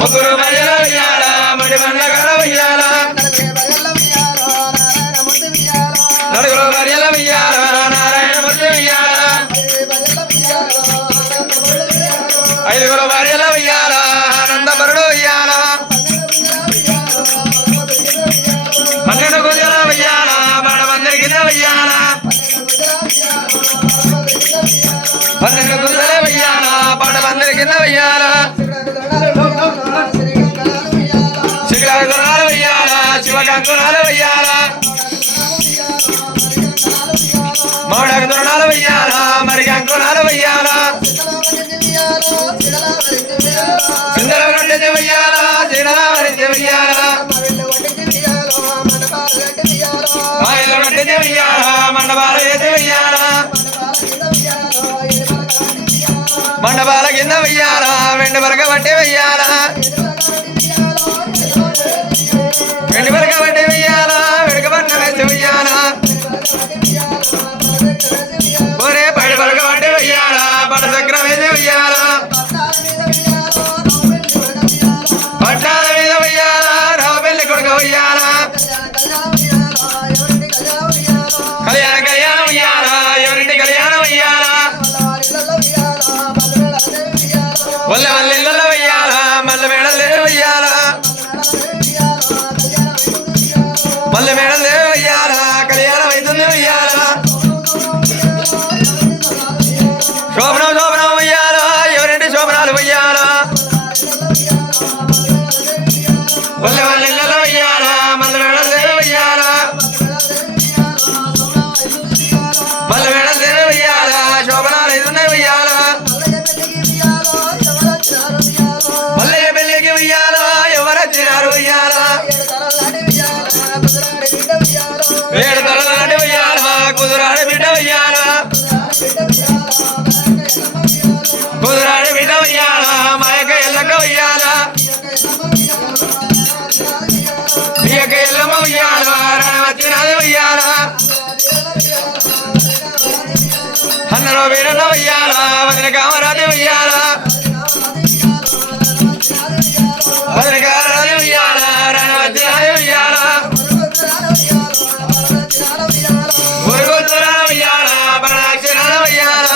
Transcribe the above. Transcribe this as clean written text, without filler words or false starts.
ముగ్గురు మరియల ఉయ్యాల మడి బండ్ల కాడ ఉయ్యాల నలుగురు మరియల ఉయ్యాల నారాయణ మూర్తి ఉయ్యాల ఐదుగురు మరియల ఉయ్యాల ఆనందపరుడు ఉయ్యాల 12 గుంజల ఉయ్యాల బడబందరి కింద ఉయ్యాల 12 గుంజల ఉయ్యాల బడబందరి కింద ఉయ్యాల శిఖరాల ఉయ్యాల శివకంకునాల ఉయ్యాల మౌడకంకునాల ఉయ్యాల మరికంకునాల ఉయ్యాల సిందల గడ్డి ఉయ్యాల శ్రీరామరి ఉయ్యాల మాయల గడ్డి ఉయ్యాల మండపాల ఉయ్యాల మండపాల కింద ఉయ్యాల వెండి బరక బట్టి ఉయ్యాల వెండి బరక బట్టి ఉయ్యాల వెడక బట్ట వేసి ఉయ్యాల ఒరే పడి బరక బట్టి ఉయ్యాల పట చక్రం వేసి ఉయ్యాల పట్టాల మీద ఉయ్యాల రావు పెళ్లి కొడుకు ఉయ్యాల కళ్యాణ ఉయ్యాల ఎవరింటి కళ్యాణం ఉయ్యాల వల్ల వల్ల ఉయ్యాల మల్ల మేడలే ఉయ్యాల మల్ల మేడలే ఉయ్యాల కళ్యాణం అవుతుంది ఉయ్యాల శోభనం ఉయ్యాల ఎవరింటి శోభనాలు ఉయ్యాల వల్ల వల్ల ఉయ్యాల మల్ల మేడలే ఉయ్యాల మల్ల మేడలే ఉయ్యాల శోభనాలు అవుతున్నాయి ఉయ్యాల మల్లయ్య పెళ్ళికి ఉయ్యాల ఎవరొచ్చినారు ఉయ్యాల 7 తరాల నాటి ఉయ్యాల కుదురాడి బిడ్డ ఉయ్యాల కుదురాడి బిడ్డ ఉయ్యాల మాయక ఎల్లక ఉయ్యాల బియ్యక ఎల్లమ్మ ఉయ్యాల వచ్చినది ఉయ్యాల అన్నలో వీరన్న ఉయ్యాల వదిన కామరాజు ఉయ్యాల వదిన కామరాజు ఉయ్యాల వచ్చినది ఉయ్యాల ఊరుకొద్దురా ఉయ్యాల బడాక్షరాల ఉయ్యాల